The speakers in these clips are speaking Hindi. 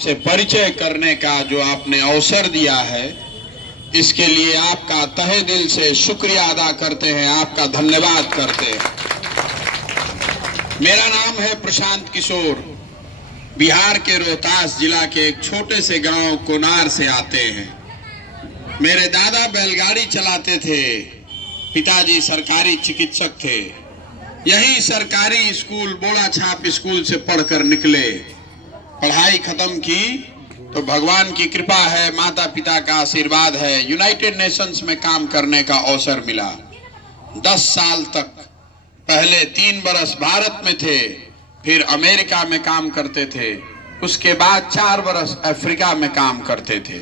से परिचय करने का जो आपने अवसर दिया है, इसके लिए आपका तहे दिल से शुक्रिया अदा करते हैं, आपका धन्यवाद करते हैं। मेरा नाम है प्रशांत किशोर, बिहार के रोहतास जिला के एक छोटे से गांव कोनार से आते हैं। मेरे दादा बैलगाड़ी चलाते थे, पिताजी सरकारी चिकित्सक थे। यही सरकारी स्कूल बोड़ा छाप स्कूल से पढ़कर निकले। पढ़ाई खत्म की तो भगवान की कृपा है, माता पिता का आशीर्वाद है, यूनाइटेड नेशंस में काम करने का अवसर मिला। 10 साल तक पहले 3 बरस भारत में थे, फिर अमेरिका में काम करते थे, उसके बाद 4 बरस अफ्रीका में काम करते थे।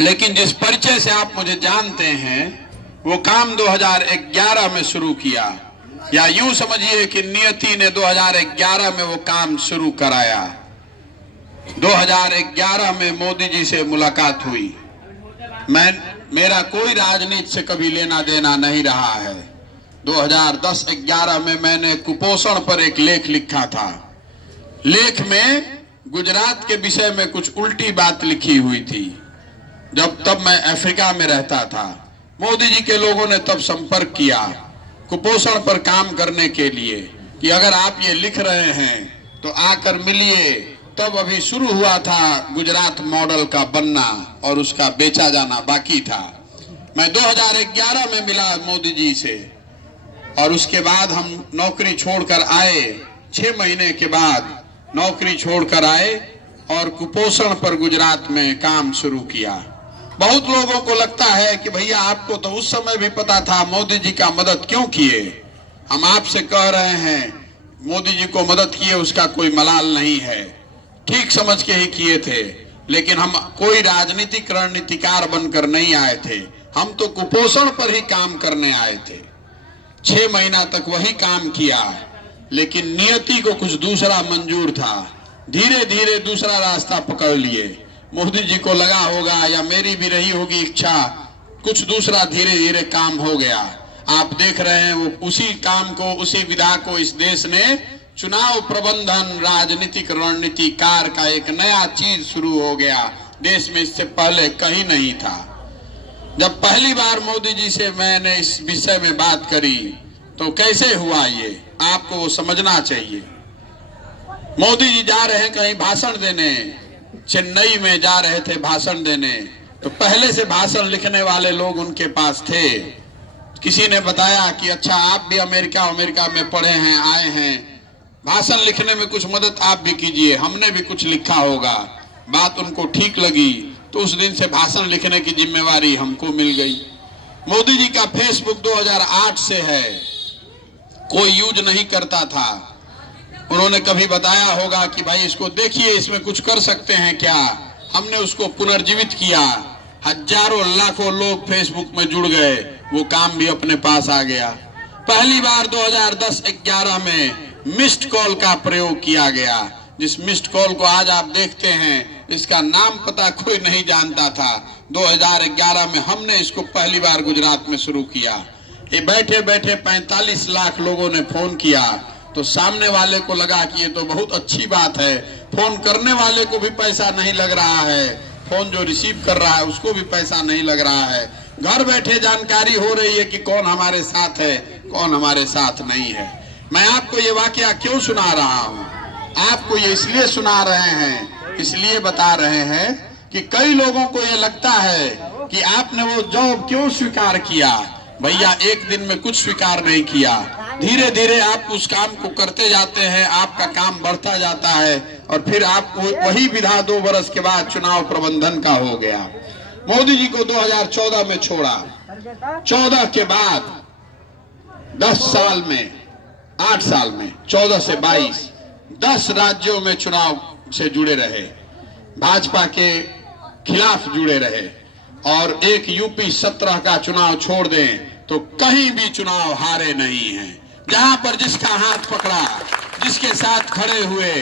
लेकिन जिस परिचय से आप मुझे जानते हैं, वो काम 2011 में शुरू किया, या यूं समझिए कि नियति ने 2011 में वो काम शुरू कराया। 2011 में मोदी जी से मुलाकात हुई। मेरा कोई राजनीति से कभी लेना देना नहीं रहा है। 2010-11 में मैंने कुपोषण पर एक लेख लिखा था। लेख में गुजरात के विषय में कुछ उल्टी बात लिखी हुई थी। तब मैं अफ्रीका में रहता था। मोदी जी के लोगों ने तब संपर्क किया कुपोषण पर काम करने के लिए कि अगर आप ये लिख रहे हैं तो आकर मिलिए। तब अभी शुरू हुआ था गुजरात मॉडल का बनना और उसका बेचा जाना बाकी था। मैं 2011 में मिला मोदी जी से और उसके बाद हम नौकरी छोड़कर आए। 6 महीने के बाद नौकरी छोड़कर आए और कुपोषण पर गुजरात में काम शुरू किया। बहुत लोगों को लगता है कि भैया आपको तो उस समय भी पता था, मोदी जी का मदद क्यों किए। हम आपसे कह रहे हैं मोदी जी को मदद किए, उसका कोई मलाल नहीं है, ठीक समझ के ही किए थे। लेकिन हम कोई राजनीतिक रणनीतिकार बनकर नहीं आए थे, हम तो कुपोषण पर ही काम करने आए थे। 6 महीना तक वही काम किया, लेकिन नियति को कुछ दूसरा मंजूर था। धीरे धीरे दूसरा रास्ता पकड़ लिए। मोदी जी को लगा होगा या मेरी भी रही होगी इच्छा, कुछ दूसरा धीरे धीरे काम हो गया। आप देख रहे हैं वो उसी काम को, उसी विधा को इस देश ने चुनाव प्रबंधन राजनीतिक रणनीतिकार का एक नया चीज शुरू हो गया। देश में इससे पहले कहीं नहीं था। जब पहली बार मोदी जी से मैंने इस विषय में बात करी तो कैसे हुआ ये आपको वो समझना चाहिए। मोदी जी जा रहे हैं कहीं भाषण देने, चेन्नई में जा रहे थे भाषण देने, तो पहले से भाषण लिखने वाले लोग उनके पास थे। किसी ने बताया कि अच्छा आप भी अमेरिका में पढ़े हैं, आए हैं, भाषण लिखने में कुछ मदद आप भी कीजिए, हमने भी कुछ लिखा होगा। बात उनको ठीक लगी तो उस दिन से भाषण लिखने की जिम्मेवारी हमको मिल गई। मोदी जी का फेसबुक 2008 से है, कोई यूज नहीं करता था। उन्होंने कभी बताया होगा कि भाई इसको देखिए, इसमें कुछ कर सकते हैं क्या। हमने उसको पुनर्जीवित किया। हजारों लाखों लोग फेसबुक में जुड़ गए, वो काम भी अपने पास आ गया। पहली बार 2010-11 में मिस्ड कॉल का प्रयोग किया गया। जिस मिस्ड कॉल को आज आप देखते हैं, इसका नाम पता कोई नहीं जानता था। 2011 में हमने इसको पहली बार गुजरात में शुरू किया। ये बैठे बैठे 45 लाख लोगों ने फोन किया, तो सामने वाले को लगा कि ये तो बहुत अच्छी बात है। फोन करने वाले को भी पैसा नहीं लग रहा है, फोन जो रिसीव कर रहा है उसको भी पैसा नहीं लग रहा है। घर बैठे जानकारी हो रही है कि कौन हमारे साथ है, कौन हमारे साथ नहीं है। मैं आपको ये वाकया क्यों सुना रहा हूँ, आपको ये इसलिए सुना रहे हैं, इसलिए बता रहे हैं कि कई लोगों को ये लगता है कि आपने वो जॉब क्यों स्वीकार किया। भैया एक दिन में कुछ स्वीकार नहीं किया, धीरे धीरे आप उस काम को करते जाते हैं, आपका काम बढ़ता जाता है और फिर आप वही विधा 2 बरस के बाद चुनाव प्रबंधन का हो गया। मोदी जी को 2014 में छोड़ा। 14 के बाद 10 साल में, 8 साल में, 14 से 22, 10 राज्यों में चुनाव से जुड़े रहे, भाजपा के खिलाफ जुड़े रहे और एक यूपी 17 का चुनाव छोड़ दें तो कहीं भी चुनाव हारे नहीं हैं। जहां पर जिसका हाथ पकड़ा, जिसके साथ खड़े हुए,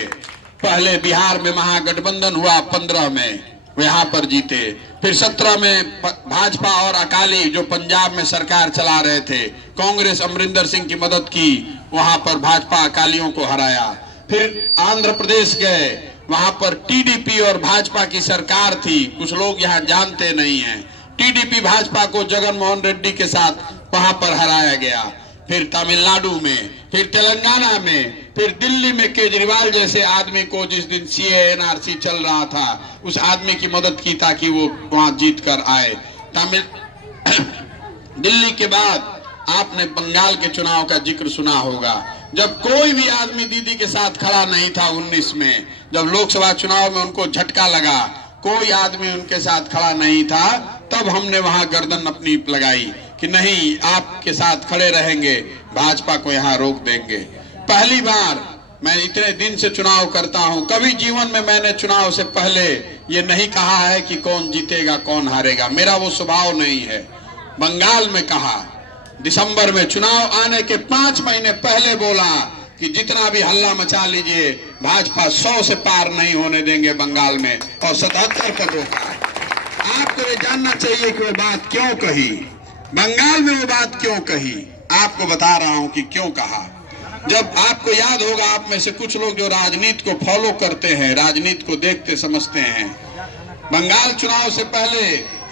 पहले बिहार में महागठबंधन हुआ 15 में, यहाँ पर जीते, फिर 17 में भाजपा और अकाली जो पंजाब में सरकार चला रहे थे, कांग्रेस अमरिंदर सिंह की मदद की, वहां पर भाजपा अकालियों को हराया। फिर आंध्र प्रदेश गए, वहां पर टीडीपी और भाजपा की सरकार थी। कुछ लोग यहां जानते नहीं हैं। टीडीपी भाजपा को जगन मोहन रेड्डी के साथ वहां पर हराया गया। फिर तमिलनाडु में, फिर तेलंगाना में, फिर दिल्ली में केजरीवाल जैसे आदमी को जिस दिन सीए एनआरसी चल रहा था उस आदमी की मदद की ताकि वो वहां जीत कर आए। दिल्ली के बाद आपने बंगाल के चुनाव का जिक्र सुना होगा, जब कोई भी आदमी दीदी के साथ खड़ा नहीं था 19 में, जब लोकसभा चुनाव में उनको झटका लगा, कोई आदमी उनके साथ खड़ा नहीं था, तब हमने वहां गर्दन अपनी लगाई कि नहीं, आपके साथ खड़े रहेंगे, भाजपा को यहां रोक देंगे। पहली बार मैं इतने दिन से चुनाव करता हूं, कभी जीवन में मैंने चुनाव से पहले ये नहीं कहा है कि कौन जीतेगा कौन हारेगा, मेरा वो स्वभाव नहीं है। बंगाल में कहा, दिसंबर में चुनाव आने के 5 महीने पहले बोला कि जितना भी हल्ला मचा लीजिए, भाजपा 100 से पार नहीं होने देंगे बंगाल में, और 77 पर रोका है। आपको ये जानना चाहिए कि वो बात क्यों कही, बंगाल में वो बात क्यों कही। आपको बता रहा हूं कि क्यों कहा। जब आपको याद होगा, आप में से कुछ लोग जो राजनीति को फॉलो करते हैं, राजनीति को देखते समझते हैं, बंगाल चुनाव से पहले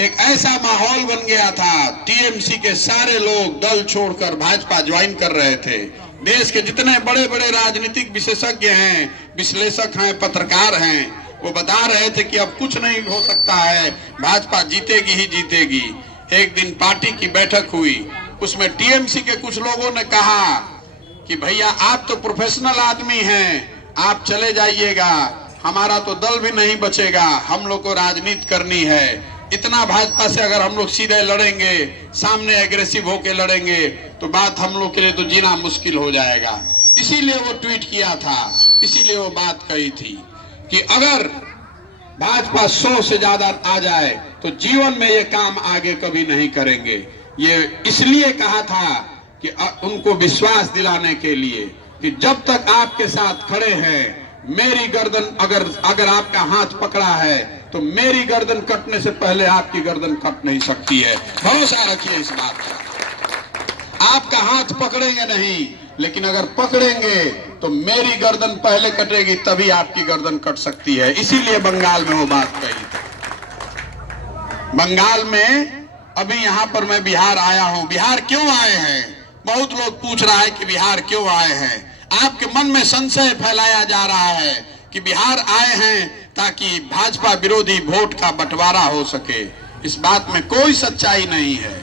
एक ऐसा माहौल बन गया था, टीएमसी के सारे लोग दल छोड़कर भाजपा ज्वाइन कर रहे थे। देश के जितने बड़े बड़े राजनीतिक विशेषज्ञ हैं, विश्लेषक हैं, पत्रकार हैं, वो बता रहे थे कि अब कुछ नहीं हो सकता है, भाजपा जीतेगी ही जीतेगी। एक दिन पार्टी की बैठक हुई, उसमें टीएमसी के कुछ लोगों ने कहा कि भैया आप तो प्रोफेशनल आदमी हैं, आप चले जाइएगा, हमारा तो दल भी नहीं बचेगा, हम लोग को राजनीति करनी है। इतना भाजपा से अगर हम लोग सीधे लड़ेंगे, सामने एग्रेसिव होके लड़ेंगे, तो बात हम लोग के लिए तो जीना मुश्किल हो जाएगा। इसीलिए वो ट्वीट किया था, इसीलिए वो बात कही थी कि अगर भाजपा 100 से ज्यादा आ जाए तो जीवन में ये काम आगे कभी नहीं करेंगे। ये इसलिए कहा था कि उनको विश्वास दिलाने के लिए कि जब तक आपके साथ खड़े हैं, मेरी गर्दन अगर आपका हाथ पकड़ा है तो मेरी गर्दन कटने से पहले आपकी गर्दन कट नहीं सकती है। भरोसा रखिए इस बात का। आपका हाथ पकड़ेंगे नहीं, लेकिन अगर पकड़ेंगे तो मेरी गर्दन पहले कटेगी, तभी आपकी गर्दन कट सकती है। इसीलिए बंगाल में वो बात कही थी। बंगाल में अभी यहां पर मैं बिहार आया हूं। बिहार क्यों आए हैं? बहुत लोग पूछ रहा है कि बिहार क्यों आए हैं। आपके मन में संशय फैलाया जा रहा है कि बिहार आए हैं ताकि भाजपा विरोधी वोट का बंटवारा हो सके। इस बात में कोई सच्चाई नहीं है।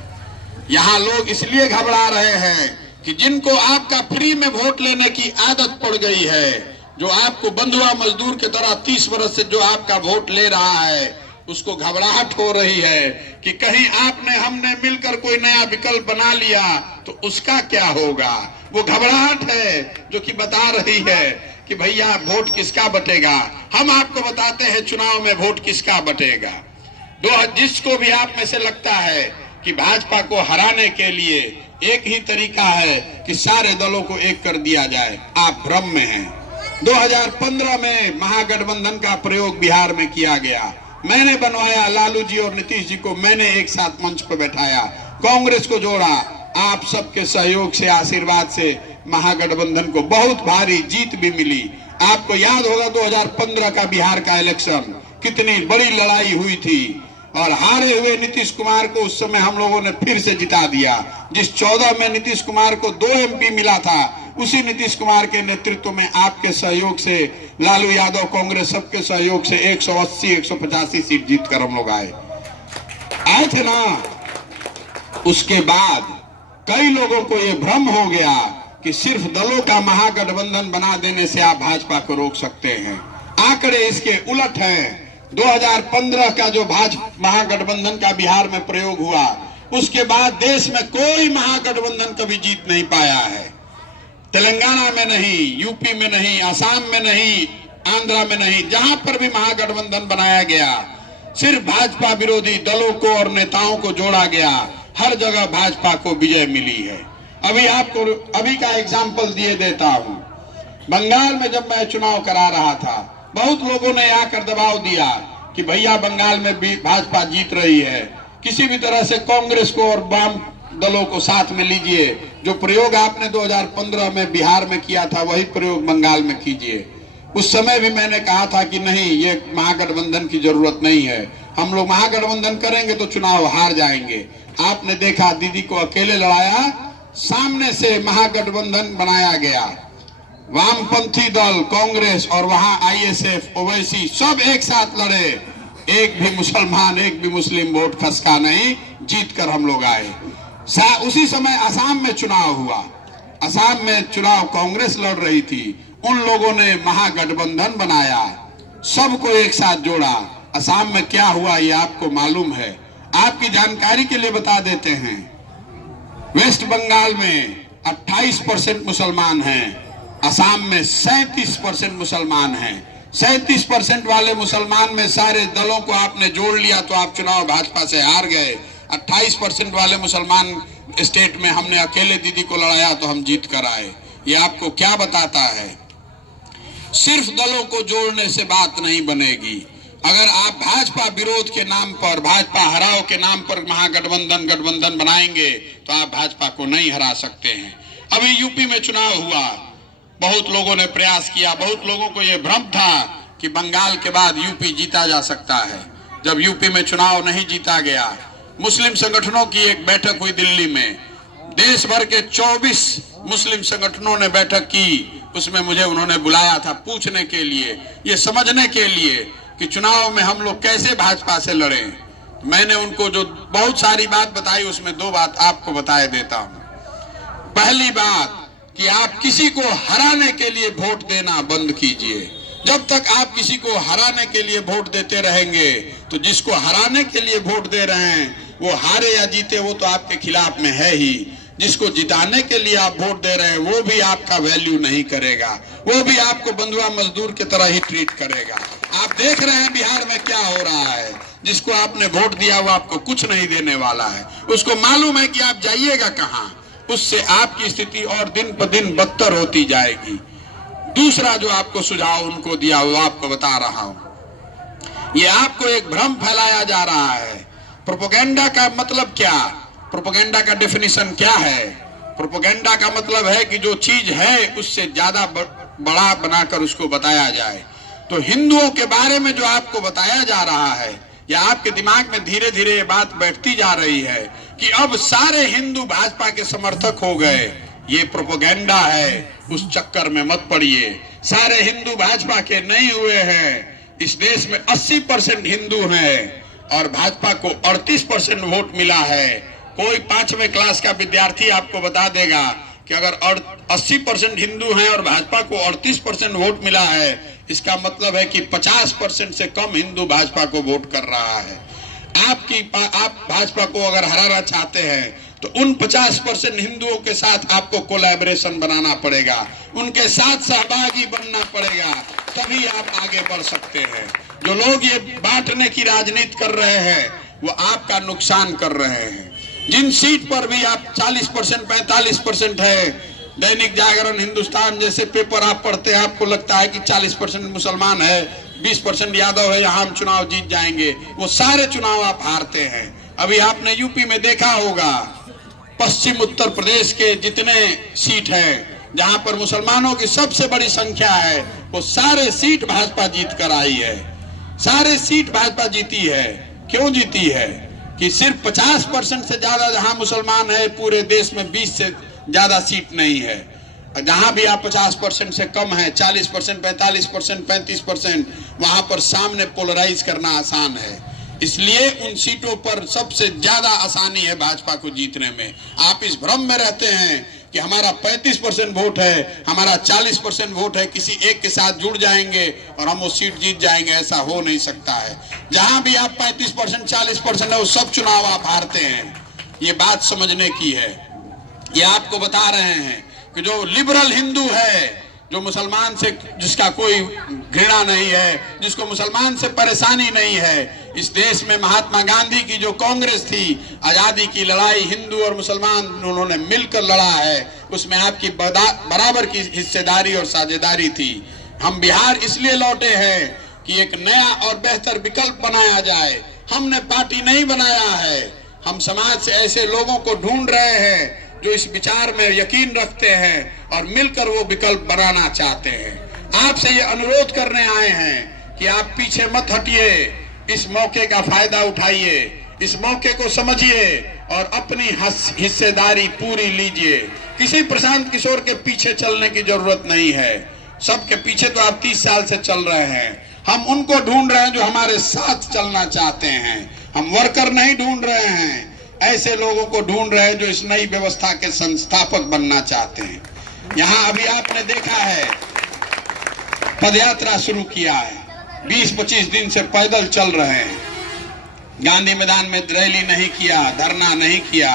यहाँ लोग इसलिए घबरा रहे हैं कि जिनको आपका फ्री में वोट लेने की आदत पड़ गई है, जो आपको बंधुआ मजदूर की तरह 30 वर्ष से जो आपका वोट ले रहा है, उसको घबराहट हो रही है कि कहीं आपने हमने मिलकर कोई नया विकल्प बना लिया तो उसका क्या होगा। वो घबराहट है जो कि बता रही है कि भैया वोट किसका बटेगा। हम आपको बताते हैं चुनाव में वोट किसका बटेगा। जिसको भी आप में से लगता है कि भाजपा को हराने के लिए एक ही तरीका है कि सारे दलों को एक कर दिया जाए, आप भ्रम में हैं। 2015 में महागठबंधन का प्रयोग बिहार में किया गया। मैंने बनवाया, लालू जी और नीतीश जी को मैंने एक साथ मंच पर बैठाया, कांग्रेस को जोड़ा। आप सबके सहयोग से, आशीर्वाद से महागठबंधन को बहुत भारी जीत भी मिली। आपको याद होगा 2015 का बिहार का इलेक्शन, कितनी बड़ी लड़ाई हुई थी, और हारे हुए नीतीश कुमार को उस समय हम लोगों ने फिर से जिता दिया। जिस 14 में नीतीश कुमार को 2 MP मिला था, उसी नीतीश कुमार के नेतृत्व में आपके सहयोग से, लालू यादव, कांग्रेस सबके सहयोग से 180-185 सीट जीतकर हम लोग आए थे ना। उसके बाद कई लोगों को यह भ्रम हो गया कि सिर्फ दलों का महागठबंधन बना देने से आप भाजपा को रोक सकते हैं। आंकड़े इसके उलट हैं। 2015 का जो भाजपा महागठबंधन का बिहार में प्रयोग हुआ, उसके बाद देश में कोई महागठबंधन कभी जीत नहीं पाया है। तेलंगाना में नहीं, यूपी में नहीं, असम में नहीं, आंध्रा में नहीं, जहां पर भी महागठबंधन बनाया गया, सिर्फ भाजपा विरोधी दलों को और नेताओं को जोड़ा गया। हर जगह भाजपा को विजय मिली है। अभी का एग्जाम्पल दिए देता हूं। बंगाल में जब मैं चुनाव करा रहा था, बहुत लोगों ने आकर दबाव दिया कि भैया बंगाल में भी भाजपा जीत रही है, किसी भी तरह से कांग्रेस को और वाम दलों को साथ में लीजिए। जो प्रयोग आपने 2015 में बिहार में किया था, वही प्रयोग बंगाल में कीजिए। उस समय भी मैंने कहा था कि नहीं, ये महागठबंधन की जरूरत नहीं है, हम लोग महागठबंधन करेंगे तो चुनाव हार जाएंगे। आपने देखा दीदी को अकेले लड़ाया, सामने से महागठबंधन बनाया गया, वामपंथी दल कांग्रेस और वहां आईएसएफ ओवैसी सब एक साथ लड़े, एक भी मुसलमान एक भी मुस्लिम वोट खसका नहीं, जीत कर हम लोग आए। उसी समय असम में चुनाव हुआ, असम में चुनाव कांग्रेस लड़ रही थी, उन लोगों ने महागठबंधन बनाया, सबको एक साथ जोड़ा। असम में क्या हुआ ये आपको मालूम है, आपकी जानकारी के लिए बता देते हैं। वेस्ट बंगाल में 28% मुसलमान हैं, असम में 37% मुसलमान हैं। 37% वाले मुसलमान में सारे दलों को आपने जोड़ लिया तो आप चुनाव भाजपा से हार गए। 28% वाले मुसलमान स्टेट में हमने अकेले दीदी को लड़ाया तो हम जीत कर आए। ये आपको क्या बताता है? सिर्फ दलों को जोड़ने से बात नहीं बनेगी। अगर आप भाजपा विरोध के नाम पर, भाजपा हराओ के नाम पर गठबंधन बनाएंगे तो आप भाजपा को नहीं हरा सकते हैं। अभी यूपी में चुनाव हुआ, बहुत लोगों ने प्रयास किया, बहुत लोगों को यह भ्रम था कि बंगाल के बाद यूपी जीता जा सकता है। जब यूपी में चुनाव नहीं जीता गया, मुस्लिम संगठनों की एक बैठक हुई दिल्ली में, देश भर के 24 मुस्लिम संगठनों ने बैठक की। उसमें मुझे उन्होंने बुलाया था पूछने के लिए, ये समझने के लिए कि चुनाव में हम लोग कैसे भाजपा से लड़ें। मैंने उनको जो बहुत सारी बात बताई, उसमें 2 बात आपको बताए देता हूं। पहली बात कि आप किसी को हराने के लिए वोट देना बंद कीजिए। जब तक आप किसी को हराने के लिए वोट देते रहेंगे तो जिसको हराने के लिए वोट दे रहे हैं वो हारे या जीते वो तो आपके खिलाफ में है ही। जिसको जिताने के लिए आप वोट दे रहे हैं वो भी आपका वैल्यू नहीं करेगा, वो भी आपको बंधुआ मजदूर की तरह ही ट्रीट करेगा। आप देख रहे हैं बिहार में क्या हो रहा है। जिसको आपने वोट दिया वो आपको कुछ नहीं देने वाला है, उसको मालूम है कि आप जाइएगा कहां, उससे आपकी स्थिति और दिन पर दिन बदतर होती जाएगी। दूसरा जो आपको सुझाव उनको दिया वो आपको बता रहा हूं। ये आपको एक भ्रम फैलाया जा रहा है। प्रोपेगेंडा का मतलब क्या? प्रोपेगेंडा का डेफिनेशन क्या है? प्रोपेगेंडा का मतलब है कि जो चीज है उससे ज्यादा बड़ा बनाकर उसको बताया जाए। तो हिंदुओं के बारे में जो आपको बताया जा रहा है, या आपके दिमाग में धीरे धीरे ये बात बैठती जा रही है कि अब सारे हिंदू भाजपा के समर्थक हो गए, ये प्रोपेगेंडा है। उस चक्कर में मत पड़िए। सारे हिंदू भाजपा के नहीं हुए हैं। इस देश में 80% हिंदू हैं और भाजपा को 38% वोट मिला है। कोई 5वें क्लास का विद्यार्थी आपको बता देगा कि अगर 80% हिंदू हैं और भाजपा को 38% वोट मिला है, इसका मतलब है कि 50% से कम हिंदू भाजपा को वोट कर रहा है। आप भाजपा को अगर हराना चाहते हैं तो उन 50% हिंदुओं के साथ आपको कोलैबोरेशन बनाना पड़ेगा, उनके साथ सहभागी बनना पड़ेगा, तभी आप आगे बढ़ सकते हैं। जो लोग ये बांटने की राजनीति कर रहे हैं वो आपका नुकसान कर रहे हैं। जिन सीट पर भी आप 40% 45% है, दैनिक जागरण, हिंदुस्तान जैसे पेपर आप पढ़ते हैं, आपको लगता है कि 40% मुसलमान है, 20% यादव है, यहाँ हम चुनाव जीत जाएंगे, वो सारे चुनाव आप हारते हैं। अभी आपने यूपी में देखा होगा, पश्चिम उत्तर प्रदेश के जितने सीट हैं जहां पर मुसलमानों की सबसे बड़ी संख्या है, वो सारे सीट भाजपा जीत कर आई है। सारे सीट भाजपा जीती है। क्यों जीती है? कि सिर्फ 50% से ज्यादा जहां मुसलमान है, पूरे देश में 20 से ज्यादा सीट नहीं है। जहां भी आप 50% से कम है, 40%, 45%, 35%, वहां पर सामने पोलराइज करना आसान है। इसलिए उन सीटों पर सबसे ज्यादा आसानी है भाजपा को जीतने में। आप इस भ्रम में रहते हैं कि हमारा 35% वोट है, हमारा 40% वोट है, किसी एक के साथ जुड़ जाएंगे और हम वो सीट जीत जाएंगे। ऐसा हो नहीं सकता है। जहां भी आप 35%, 40% है, वो सब चुनाव आप हारते हैं। ये बात समझने की है। ये आपको बता रहे हैं कि जो लिबरल हिंदू है, जो मुसलमान से जिसका कोई घृणा नहीं है, जिसको मुसलमान से परेशानी नहीं है, इस देश में महात्मा गांधी की जो कांग्रेस थी, आजादी की लड़ाई हिंदू और मुसलमान उन्होंने मिलकर लड़ा है, उसमें आपकी बराबर की हिस्सेदारी और साझेदारी थी। हम बिहार इसलिए लौटे हैं कि एक नया और बेहतर विकल्प बनाया जाए। हमने पार्टी नहीं बनाया है, हम समाज से ऐसे लोगों को ढूंढ रहे हैं जो इस विचार में यकीन रखते हैं और मिलकर वो विकल्प बनाना चाहते हैं। आपसे ये अनुरोध करने आए हैं कि आप पीछे मत हटिए, इस मौके का फायदा उठाइए, इस मौके को समझिए और अपनी हिस्सेदारी पूरी लीजिए। किसी प्रशांत किशोर के पीछे चलने की जरूरत नहीं है। सबके पीछे तो आप 30 साल से चल रहे हैं। हम उनको ढूंढ रहे हैं जो हमारे साथ चलना चाहते हैं। हम वर्कर नहीं ढूंढ रहे हैं, ऐसे लोगों को ढूंढ रहे हैं जो इस नई व्यवस्था के संस्थापक बनना चाहते हैं। यहाँ अभी आपने देखा है, पदयात्रा शुरू किया है, 20-25 दिन से पैदल चल रहे हैं। गांधी मैदान में रैली नहीं किया, धरना नहीं किया,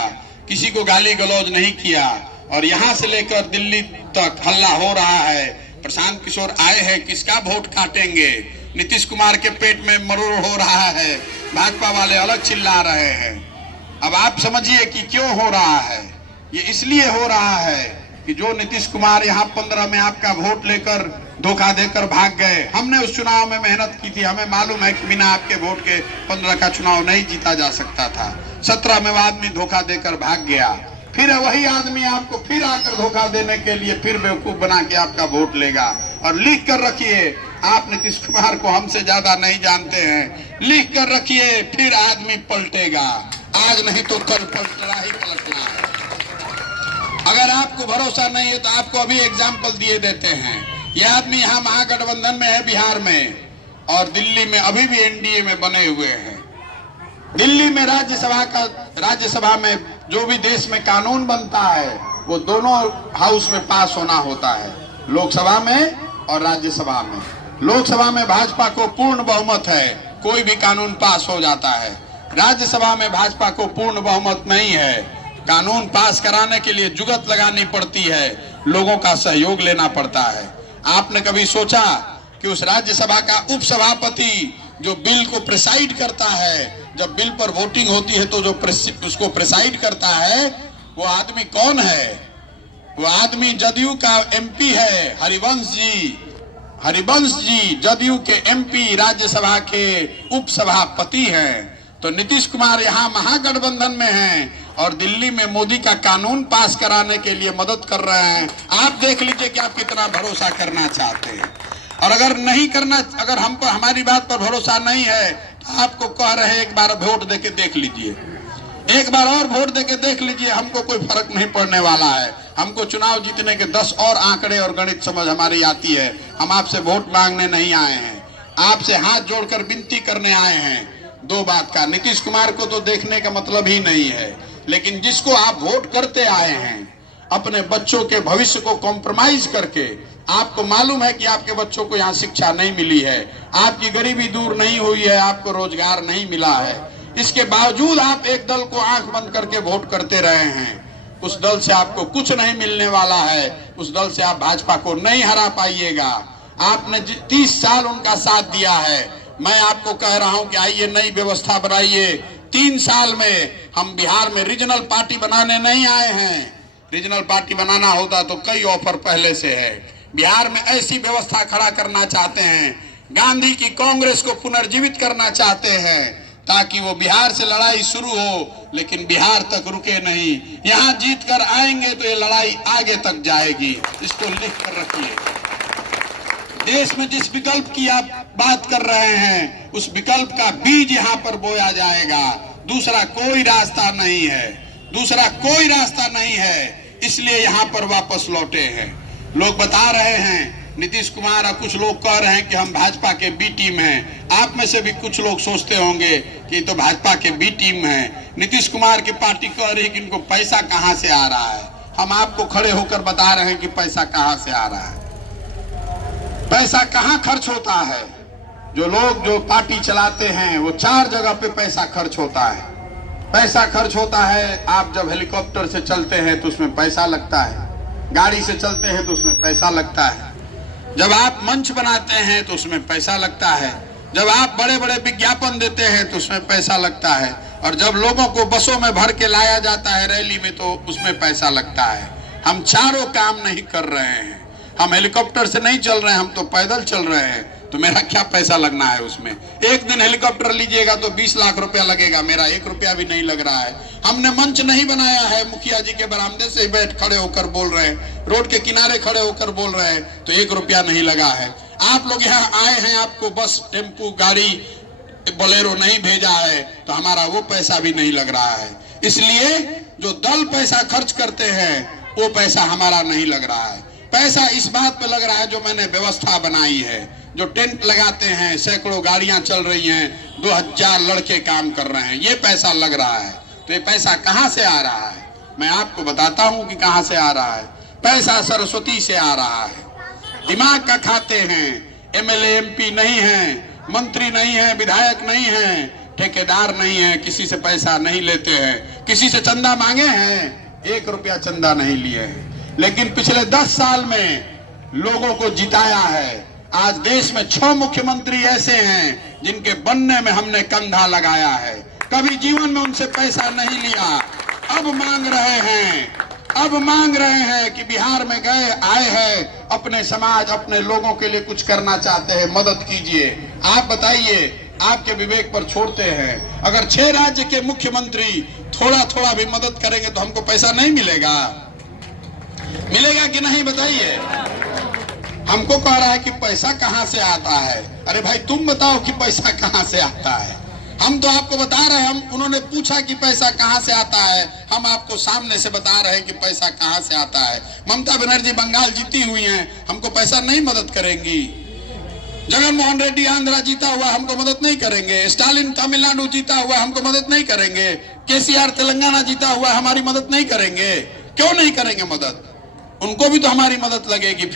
किसी को गाली गलौज नहीं किया, और यहां से लेकर दिल्ली तक हल्ला हो रहा है। प्रशांत किशोर आए हैं, किसका वोट काटेंगे। नीतीश कुमार के पेट में मरोड़ हो रहा है, भाजपा वाले अलग चिल्ला रहे हैं। अब आप समझिए कि क्यों हो रहा है। ये इसलिए हो रहा है कि जो नीतीश कुमार यहाँ 15 में आपका वोट लेकर धोखा देकर भाग गए। हमने उस चुनाव में मेहनत की थी, हमें मालूम है कि बिना आपके वोट के 15 का चुनाव नहीं जीता जा सकता था। 17 में वो आदमी धोखा देकर भाग गया, फिर वही आदमी आपको फिर आकर धोखा देने के लिए फिर बेवकूफ बना के आपका वोट लेगा। और लिख कर रखिए, आप नीतीश कुमार को हमसे ज्यादा नहीं जानते हैं, लिख कर रखिए, फिर आदमी पलटेगा। आज नहीं तो कल पलटना ही पलटना है। अगर आपको भरोसा नहीं है तो आपको अभी एग्जाम्पल दिए देते हैं। यह आदमी यहाँ महागठबंधन में है बिहार में, और दिल्ली में अभी भी एनडीए में बने हुए हैं। दिल्ली में राज्यसभा में जो भी देश में कानून बनता है वो दोनों हाउस में पास होना होता है, लोकसभा में और राज्यसभा में। लोकसभा में भाजपा को पूर्ण बहुमत है, कोई भी कानून पास हो जाता है। राज्यसभा में भाजपा को पूर्ण बहुमत नहीं है, कानून पास कराने के लिए जुगत लगानी पड़ती है, लोगों का सहयोग लेना पड़ता है। आपने कभी सोचा कि उस राज्यसभा का उपसभापति जो बिल को प्रिसाइड करता है, जब बिल पर वोटिंग होती है तो जो उसको प्रिसाइड करता है वो आदमी कौन है? वो आदमी जदयू का एमपी है, हरिवंश जी जदयू के एमपी, राज्यसभा के उपसभापति हैं। तो नीतीश कुमार यहाँ महागठबंधन में हैं और दिल्ली में मोदी का कानून पास कराने के लिए मदद कर रहे हैं। आप देख लीजिए कि आप कितना भरोसा करना चाहते हैं। और अगर नहीं करना, अगर हम पर हमारी बात पर भरोसा नहीं है तो आपको कह रहे हैं एक बार वोट देके देख लीजिए, एक बार और वोट देके देख लीजिए, हमको कोई फर्क नहीं पड़ने वाला है। हमको चुनाव जीतने के 10 और आंकड़े और गणित समझ हमारी आती है। हम आपसे वोट मांगने नहीं आए हैं, आपसे हाथ जोड़कर विनती करने आए हैं। दो बात का, नीतीश कुमार को तो देखने का मतलब ही नहीं है, लेकिन जिसको आप वोट करते आए हैं, अपने बच्चों के भविष्य को कॉम्प्रोमाइज करके, आपको मालूम है कि आपके बच्चों को यहाँ शिक्षा नहीं मिली है, आपकी गरीबी दूर नहीं हुई है, आपको रोजगार नहीं मिला है, इसके बावजूद आप एक दल को आंख बंद करके वोट करते रहे हैं। उस दल से आपको कुछ नहीं मिलने वाला है, उस दल से आप भाजपा को नहीं हरा पाइएगा। आपने 30 साल उनका साथ दिया है। मैं आपको कह रहा हूं कि आइए नई व्यवस्था बनाइए। 3 साल में हम बिहार में रीजनल पार्टी बनाने नहीं आए हैं। रीजनल पार्टी बनाना होता तो कई ऑफर पहले से है। बिहार में ऐसी व्यवस्था खड़ा करना चाहते हैं, गांधी की कांग्रेस को पुनर्जीवित करना चाहते हैं, ताकि वो बिहार से लड़ाई शुरू हो लेकिन बिहार तक रुके नहीं। यहाँ जीत कर आएंगे तो ये लड़ाई आगे तक जाएगी। इसको लिख कर रखिए। देश में जिस विकल्प की आप बात कर रहे हैं, उस विकल्प का बीज यहाँ पर बोया जाएगा। दूसरा कोई रास्ता नहीं है, दूसरा कोई रास्ता नहीं है। इसलिए यहाँ पर वापस लौटे हैं। लोग बता रहे हैं, नीतीश कुमार और कुछ लोग कह रहे हैं कि हम भाजपा के बी टीम हैं। आप में से भी कुछ लोग सोचते होंगे कि तो भाजपा के बी टीम हैं। नीतीश कुमार की पार्टी कह रही है कि इनको पैसा कहां से आ रहा है। हम आपको खड़े होकर बता रहे हैं कि पैसा कहां से आ रहा है। पैसा कहां खर्च होता है? जो लोग जो पार्टी चलाते हैं वो 4 जगह पे पैसा खर्च होता है। पैसा खर्च होता है, आप जब हेलीकॉप्टर से चलते हैं तो उसमें पैसा लगता है, गाड़ी से चलते हैं तो उसमें पैसा लगता है, जब आप मंच बनाते हैं तो उसमें पैसा लगता है, जब आप बड़े बड़े विज्ञापन देते हैं तो उसमें पैसा लगता है, और जब लोगों को बसों में भर के लाया जाता है रैली में तो उसमें पैसा लगता है। हम चारों काम नहीं कर रहे हैं। हम हेलीकॉप्टर से नहीं चल रहे हैं, हम तो पैदल चल रहे हैं। तो मेरा क्या पैसा लगना है उसमें? एक दिन हेलीकॉप्टर लीजिएगा तो 20 लाख रुपया लगेगा, मेरा 1 रुपया भी नहीं लग रहा है। हमने मंच नहीं बनाया है, मुखिया जी के बरामदे से बैठ खड़े होकर बोल रहे हैं, रोड के किनारे खड़े होकर बोल रहे हैं, तो 1 रुपया नहीं लगा है। आप लोग यहाँ आए हैं, आपको बस, टेम्पू, गाड़ी, बोलेरो नहीं भेजा है, तो हमारा वो पैसा भी नहीं लग रहा है। इसलिए जो दल पैसा खर्च करते हैं वो पैसा हमारा नहीं लग रहा है। पैसा इस बात पे लग रहा है जो मैंने व्यवस्था बनाई है, जो टेंट लगाते हैं, सैकड़ों गाड़ियां चल रही हैं, 2000 लड़के काम कर रहे हैं, ये पैसा लग रहा है। तो ये पैसा कहां से आ रहा है? मैं आपको बताता हूं कि कहां से आ रहा है। पैसा सरस्वती से आ रहा है। दिमाग का खाते हैं। एमएलए एमपी नहीं है, मंत्री नहीं है, विधायक नहीं है, ठेकेदार नहीं है, किसी से पैसा नहीं लेते हैं। किसी से चंदा मांगे हैं, 1 रुपया चंदा नहीं लिए हैं। लेकिन पिछले 10 साल में लोगों को जिताया है। आज देश में 6 मुख्यमंत्री ऐसे हैं जिनके बनने में हमने कंधा लगाया है। कभी जीवन में उनसे पैसा नहीं लिया। अब मांग रहे हैं कि बिहार में गए आए हैं, अपने समाज, अपने लोगों के लिए कुछ करना चाहते हैं, मदद कीजिए। आप बताइए, आपके विवेक पर छोड़ते हैं। अगर 6 राज्य के मुख्यमंत्री थोड़ा थोड़ा भी मदद करेंगे तो हमको पैसा नहीं मिलेगा? मिलेगा कि नहीं बताइए? हमको कह रहा है कि पैसा कहां से आता है। अरे भाई तुम बताओ कि पैसा कहां से आता है। हम तो आपको बता रहे हैं, उन्होंने पूछा कि पैसा कहां से आता है, हम आपको सामने से बता रहे हैं कि पैसा कहां से आता है। ममता बनर्जी बंगाल जीती हुई हैं, हमको पैसा नहीं मदद करेंगी। जगन मोहन रेड्डी आंध्रा जीता हुआ, हमको मदद नहीं करेंगे। स्टालिन तमिलनाडु जीता हुआ, हमको मदद नहीं करेंगे। केसीआर तेलंगाना जीता हुआ, हमारी मदद नहीं करेंगे। क्यों नहीं करेंगे मदद? उनको भी तो हमारी मदद लगेगी।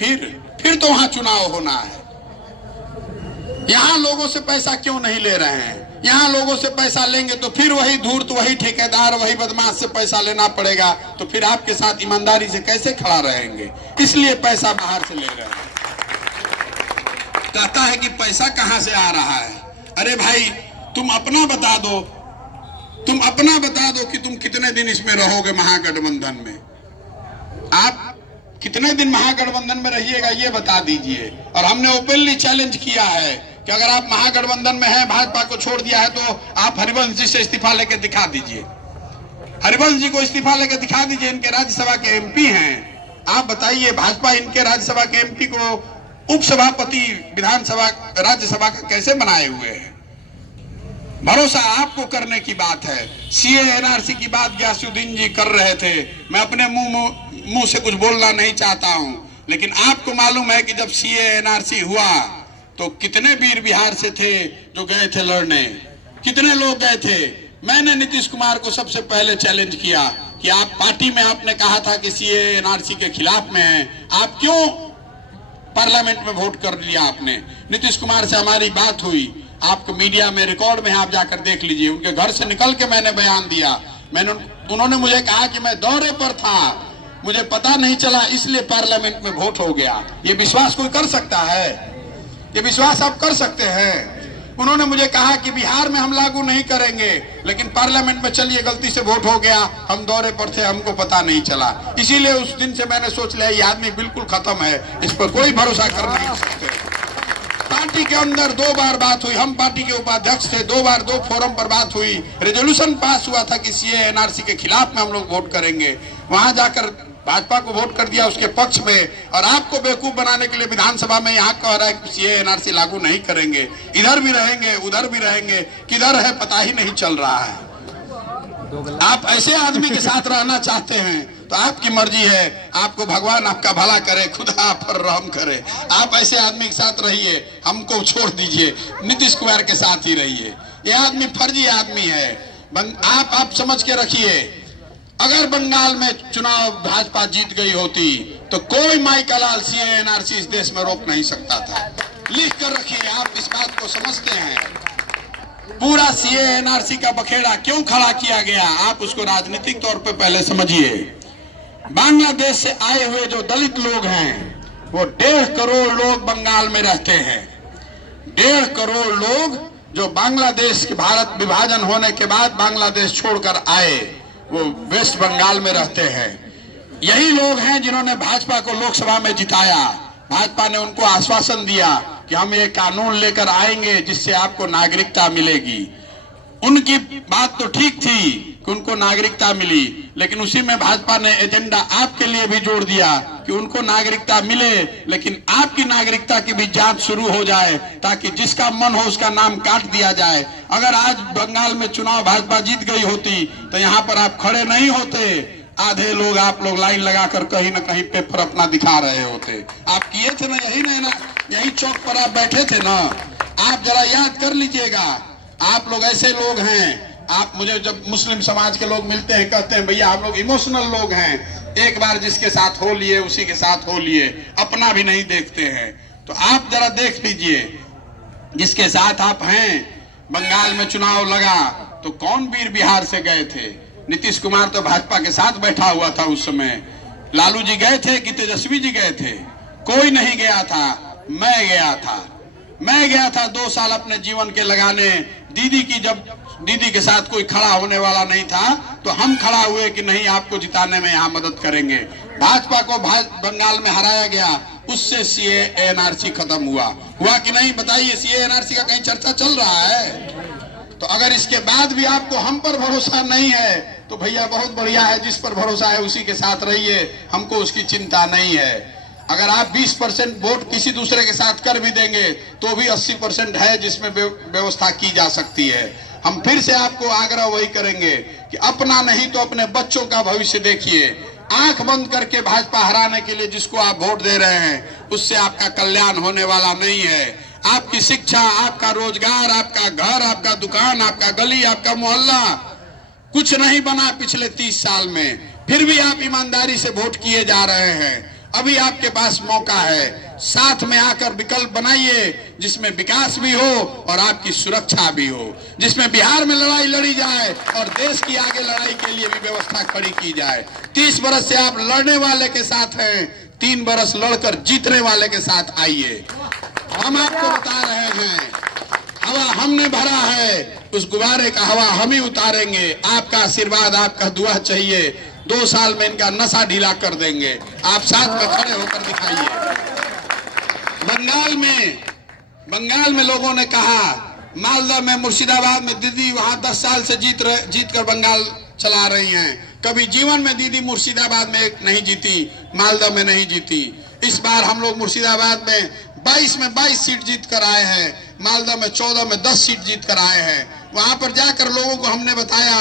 फिर तो वहां चुनाव होना है। यहां लोगों से पैसा क्यों नहीं ले रहे हैं? यहां लोगों से पैसा लेंगे तो फिर वही धूर्त, वही ठेकेदार, वही बदमाश से पैसा लेना पड़ेगा। तो फिर आपके साथ ईमानदारी से कैसे खड़ा रहेंगे? इसलिए पैसा बाहर से ले रहे हैं। कहता है कि पैसा कहां से आ रहा है। अरे भाई तुम अपना बता दो कि तुम कितने दिन इसमें रहोगे महागठबंधन में। आप कितने दिन महागठबंधन में रहिएगा ये बता दीजिए। और हमने ओपनली चैलेंज किया है कि अगर आप महागठबंधन में हैं, भाजपा को छोड़ दिया है, तो आप हरिवंश जी से इस्तीफा लेकर दिखा दीजिए। हरिवंश जी को इस्तीफा लेकर दिखा दीजिए। इनके राज्यसभा के एमपी हैं। आप बताइए, भाजपा इनके राज्यसभा के एमपी को उपसभापति विधानसभा राज्यसभा का कैसे बनाए हुए हैं? भरोसा आपको करने की बात है। सीए एनआरसी की बात गयासुद्दीन जी कर रहे थे। मैं अपने मुंह से कुछ बोलना नहीं चाहता हूं, लेकिन आपको मालूम है कि जब सीए एनआरसी हुआ तो कितने वीर बिहार से थे जो गए थे लड़ने? कितने लोग गए थे? मैंने नीतीश कुमार को सबसे पहले चैलेंज किया कि आप पार्टी में आपने कहा था कि सीए एनआरसी के खिलाफ में हैं, आप क्यों पार्लियामेंट में वोट कर लिया आपने? नीतीश कुमार से हमारी बात हुई, आपको मीडिया में रिकॉर्ड में आप जाकर देख लीजिए। उनके घर से निकल के मैंने बयान दिया। उन्होंने मुझे कहा कि मैं दौरे पर था, मुझे पता नहीं चला, इसलिए पार्लियामेंट में वोट हो गया। ये विश्वास कोई कर सकता है? ये विश्वास आप कर सकते हैं? उन्होंने मुझे कहा कि बिहार में हम लागू नहीं करेंगे, लेकिन पार्लियामेंट में चलिए गलती से वोट हो गया, हम दौरे पर थे, हमको पता नहीं चला। इसीलिए उस दिन से मैंने सोच लिया ये आदमी बिल्कुल खत्म है, इस पर कोई भरोसा कर नहीं सकते। पार्टी के अंदर 2 बार बात हुई, हम पार्टी के उपाध्यक्ष थे, 2 बार 2 फोरम पर बात हुई, रेजोल्यूशन पास हुआ था कि सीए एनआरसी के खिलाफ में हम लोग वोट करेंगे। वहां जाकर भाजपा को वोट कर दिया उसके पक्ष में, और आपको बेवकूफ बनाने के लिए विधानसभा में यहाँ कह रहा है कि सीए एनआरसी लागू नहीं करेंगे। इधर भी रहेंगे, उधर भी रहेंगे, किधर है पता ही नहीं चल रहा है। आप ऐसे आदमी के साथ रहना चाहते हैं तो आपकी मर्जी है, आपको भगवान आपका भला करे, खुदा आप पर रहम करे। आप ऐसे आदमी के साथ रहिए, हमको छोड़ दीजिए, नीतीश कुमार के साथ ही रहिए। ये आदमी फर्जी आदमी है। आप समझ के रखिए, अगर बंगाल में चुनाव भाजपा जीत गई होती तो कोई माइका लाल सीए एनआरसी इस देश में रोक नहीं सकता था। लिख कर रखिए, आप इस बात को समझते हैं। पूरा सीए एनआरसी का बखेड़ा क्यों खड़ा किया गया, आप उसको राजनीतिक तौर पे पहले समझिए। बांग्लादेश से आए हुए जो दलित लोग हैं, वो 1.5 करोड़ लोग बंगाल में रहते हैं। 1.5 करोड़ लोग जो बांग्लादेश के भारत विभाजन होने के बाद बांग्लादेश छोड़कर आए, वो वेस्ट बंगाल में रहते हैं। यही लोग हैं जिन्होंने भाजपा को लोकसभा में जिताया। भाजपा ने उनको आश्वासन दिया कि हम ये कानून लेकर आएंगे जिससे आपको नागरिकता मिलेगी। उनकी बात तो ठीक थी कि उनको नागरिकता मिली, लेकिन उसी में भाजपा ने एजेंडा आपके लिए भी जोड़ दिया कि उनको नागरिकता मिले, लेकिन आपकी नागरिकता की भी जांच शुरू हो जाए ताकि जिसका मन हो उसका नाम काट दिया जाए। अगर आज बंगाल में चुनाव भाजपा जीत गई होती तो यहाँ पर आप खड़े नहीं होते, आधे लोग आप लोग लाइन लगाकर कहीं ना कहीं पेपर अपना दिखा रहे होते। आप किए थे ना, यही चौक पर आप बैठे थे ना। आप जरा याद कर लीजिएगा, आप लोग ऐसे लोग हैं। आप मुझे जब मुस्लिम समाज के लोग मिलते हैं कहते हैं भैया आप लोग इमोशनल लोग हैं, एक बार जिसके साथ हो लिए उसी के साथ हो लिए, अपना भी नहीं देखते हैं। तो आप जरा देख लीजिए जिसके साथ आप हैं। बंगाल में चुनाव लगा तो कौन वीर बिहार से गए थे? नीतीश कुमार तो भाजपा के साथ बैठा हुआ था उस समय। लालू जी गए थे कि तेजस्वी जी गए थे? कोई नहीं गया था, मैं गया था 2 साल अपने जीवन के लगाने। दीदी की जब दीदी के साथ कोई खड़ा होने वाला नहीं था तो हम खड़ा हुए कि नहीं आपको जिताने में यहाँ मदद करेंगे। भाजपा को बंगाल में हराया गया, उससे सीए एनआरसी खत्म हुआ कि नहीं? बताइए, सीए एनआरसी का कहीं चर्चा चल रहा है? तो अगर इसके बाद भी आपको हम पर भरोसा नहीं है तो भैया बहुत बढ़िया है, जिस पर भरोसा है उसी के साथ रहिए, हमको उसकी चिंता नहीं है। अगर आप 20% वोट किसी दूसरे के साथ कर भी देंगे तो भी 80% है जिसमें व्यवस्था की जा सकती है। हम फिर से आपको आग्रह वही करेंगे कि अपना नहीं तो अपने बच्चों का भविष्य देखिए। आंख बंद करके भाजपा हराने के लिए जिसको आप वोट दे रहे हैं उससे आपका कल्याण होने वाला नहीं है। आपकी शिक्षा, आपका रोजगार, आपका घर, आपका दुकान, आपका गली, आपका मोहल्ला कुछ नहीं बना पिछले 30 साल में, फिर भी आप ईमानदारी से वोट किए जा रहे हैं। अभी आपके पास मौका है, साथ में आकर विकल्प बनाइए जिसमें विकास भी हो और आपकी सुरक्षा भी हो, जिसमें बिहार में लड़ाई लड़ी जाए और देश की आगे लड़ाई के लिए भी व्यवस्था खड़ी की जाए। 30 बरस से आप लड़ने वाले के साथ हैं, 3 बरस लड़कर जीतने वाले के साथ आइए। हम आपको बता रहे हैं, हवा हमने भरा है, उस गुब्बारे का हवा हम ही उतारेंगे। आपका आशीर्वाद, आपका दुआ चाहिए। 2 साल में इनका नशा ढीला कर देंगे। आप साथ में खड़े होकर दिखाइए। बंगाल में लोगों ने कहा, मालदा में, मुर्शिदाबाद में दीदी वहां 10 साल से जीत कर बंगाल चला रही हैं। कभी जीवन में दीदी मुर्शिदाबाद में नहीं जीती, मालदा में नहीं जीती। इस बार हम लोग मुर्शिदाबाद में 22 में 22 सीट जीत कर आए हैं, मालदा में 14 में 10 सीट जीत कर आए हैं। वहां पर जाकर लोगों को हमने बताया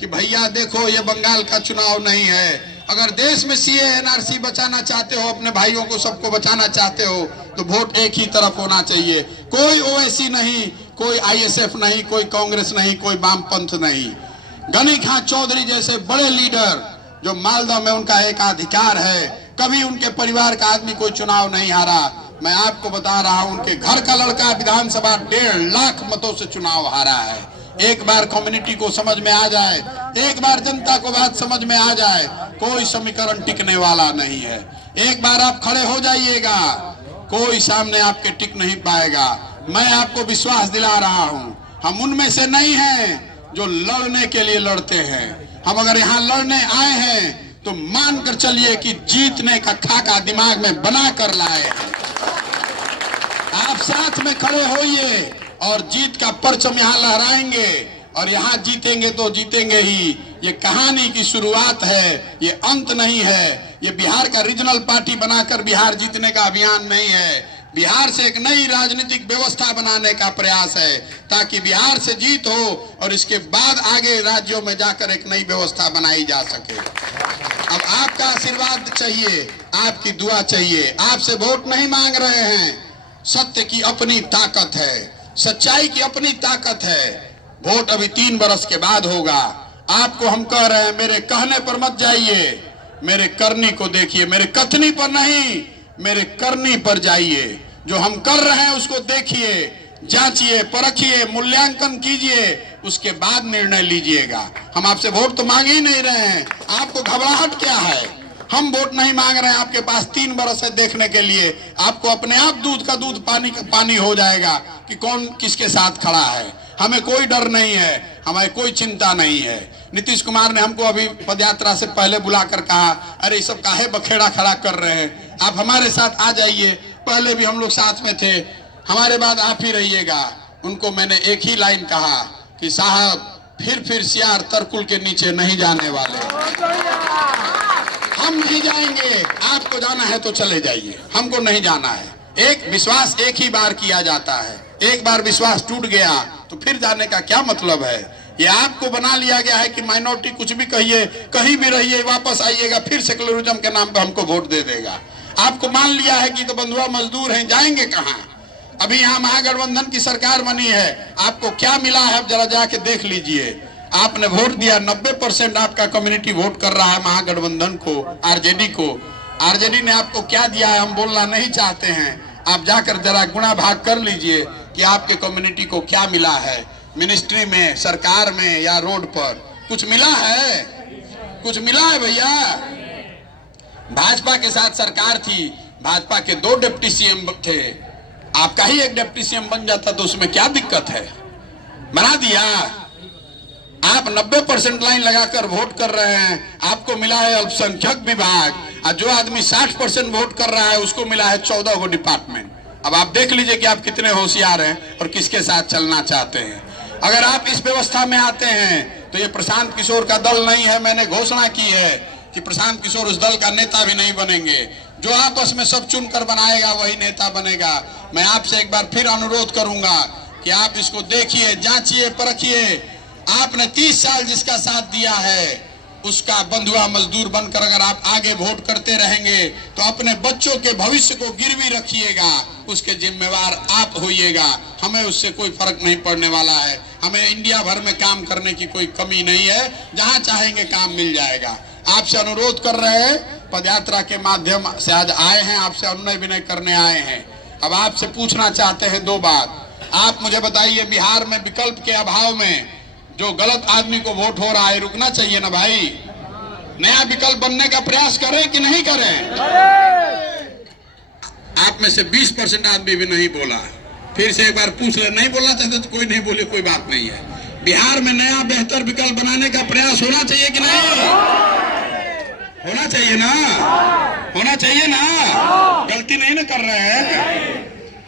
कि भैया देखो ये बंगाल का चुनाव नहीं है। अगर देश में सीए एनआरसी बचाना चाहते हो, अपने भाइयों को सबको बचाना चाहते हो तो वोट एक ही तरफ होना चाहिए। कोई ओवैसी नहीं, कोई आईएसएफ नहीं, कोई कांग्रेस नहीं, कोई वामपंथ नहीं। गनी खां चौधरी जैसे बड़े लीडर जो मालदा में उनका एकाधिकार है, कभी उनके परिवार का आदमी कोई चुनाव नहीं हारा। मैं आपको बता रहा हूं, उनके घर का लड़का विधानसभा 1.5 लाख मतों से चुनाव हारा है। एक बार कम्युनिटी को समझ में आ जाए, एक बार जनता को बात समझ में आ जाए, कोई समीकरण टिकने वाला नहीं है। एक बार आप खड़े हो जाइएगा, कोई सामने आपके टिक नहीं पाएगा। मैं आपको विश्वास दिला रहा हूं, हम उनमें से नहीं हैं जो लड़ने के लिए लड़ते हैं। हम अगर यहाँ लड़ने आए हैं तो मानकर चलिए कि जीतने का खाका दिमाग में बना कर लाए हैं। आप साथ में खड़े होइए और जीत का परचम यहाँ लहराएंगे और यहाँ जीतेंगे तो जीतेंगे ही। ये कहानी की शुरुआत है, ये अंत नहीं है। ये बिहार का रीजनल पार्टी बनाकर बिहार जीतने का अभियान नहीं है। बिहार से एक नई राजनीतिक व्यवस्था बनाने का प्रयास है ताकि बिहार से जीत हो और इसके बाद आगे राज्यों में जाकर एक नई व्यवस्था बनाई जा सके। अब आपका आशीर्वाद चाहिए, आपकी दुआ चाहिए। आपसे वोट नहीं मांग रहे हैं, सत्य की अपनी ताकत है, सच्चाई की अपनी ताकत है। वोट अभी 3 बरस के बाद होगा। आपको हम कह रहे हैं, मेरे कहने पर मत जाइए, मेरे करनी को देखिए। मेरे कथनी पर नहीं, मेरे करनी पर जाइए। जो हम कर रहे हैं उसको देखिए, जांचिए, परखिए, मूल्यांकन कीजिए, उसके बाद निर्णय लीजिएगा। हम आपसे वोट तो मांग ही नहीं रहे हैं, आपको घबराहट क्या है? हम वोट नहीं मांग रहे हैं, आपके पास 3 बरस है देखने के लिए। आपको अपने आप दूध का दूध, पानी का पानी हो जाएगा कि कौन किसके साथ खड़ा है। हमें कोई डर नहीं है, हमें कोई चिंता नहीं है। नीतीश कुमार ने हमको अभी पदयात्रा से पहले बुलाकर कहा, अरे ये सब काहे बखेड़ा खड़ा कर रहे हैं, आप हमारे साथ आ जाइए। पहले भी हम लोग साथ में थे, हमारे बाद आप ही रहिएगा। उनको मैंने एक ही लाइन कहा कि साहब फिर सियार तरकुल के नीचे नहीं जाने वाले, हम नहीं जाएंगे। आपको जाना है तो चले जाइए, हमको नहीं जाना है। एक विश्वास एक ही बार किया जाता है, एक बार विश्वास टूट गया तो फिर जाने का क्या मतलब है। ये आपको बना लिया गया है कि माइनॉरिटी कुछ भी कहिए, कहीं भी रहिए, वापस आइएगा, फिर सेकुलरिज्म के नाम पे हमको वोट दे देगा। आपको मान लिया है कि तो बंधुआ मजदूर हैं, जाएंगे कहाँ। अभी यहाँ महागठबंधन की सरकार बनी है, आपको क्या मिला है अब जरा जाके देख लीजिए। आपने वोट दिया, 90% आपका कम्युनिटी वोट कर रहा है महागठबंधन को, आरजेडी को। आरजेडी ने आपको क्या दिया है हम बोलना नहीं चाहते हैं, आप जाकर जरा गुणा भाग कर लीजिए कि आपके कम्युनिटी को क्या मिला है। मिनिस्ट्री में, सरकार में या रोड पर कुछ मिला है? कुछ मिला है भैया? भाजपा के साथ सरकार थी, भाजपा के 2 डिप्टी सीएम थे, आपका ही एक डिप्टी सीएम बन जाता तो उसमें क्या दिक्कत है? बना दिया। आप 90% लाइन लगाकर वोट कर रहे हैं, आपको मिला है अल्पसंख्यक विभाग, और जो आदमी 60% वोट कर रहा है उसको मिला है 14 गो डिपार्टमेंट। अब आप देख लीजिए कि आप कितने होशियार हैं और किसके साथ चलना चाहते हैं। अगर आप इस व्यवस्था में आते हैं तो ये प्रशांत किशोर का दल नहीं है। मैंने घोषणा की है कि प्रशांत किशोर उस दल का नेता भी नहीं बनेंगे। जो आपस में सब चुनकर बनाएगा वही नेता बनेगा। मैं आपसे एक बार फिर अनुरोध करूंगा कि आप इसको देखिए, जांचिए, परखिए। आपने 30 साल जिसका साथ दिया है उसका बंधुआ मजदूर बनकर अगर आप आगे वोट करते रहेंगे तो अपने बच्चों के भविष्य को गिरवी रखिएगा, उसके जिम्मेवार आप होइएगा। हमें उससे कोई फर्क नहीं पड़ने वाला है। हमें इंडिया भर में काम करने की कोई कमी नहीं है, जहां चाहेंगे काम मिल जाएगा। आपसे अनुरोध कर रहे हैं, पदयात्रा के माध्यम से आज आए हैं, आपसे अनुनय विनय करने आए हैं। अब आपसे पूछना चाहते हैं 2 बात। आप मुझे बताइए, बिहार में विकल्प के अभाव में जो गलत आदमी को वोट हो रहा है, रुकना चाहिए ना भाई? नया विकल्प बनने का प्रयास करें कि नहीं करें? आप में से 20% आदमी भी नहीं बोला। फिर से एक बार पूछ ले, नहीं बोलना चाहते तो कोई नहीं बोले, कोई बात नहीं है। बिहार में नया बेहतर विकल्प बनाने का प्रयास होना चाहिए कि नहीं? होना चाहिए ना? होना चाहिए ना? गलती नहीं ना कर रहे हैं?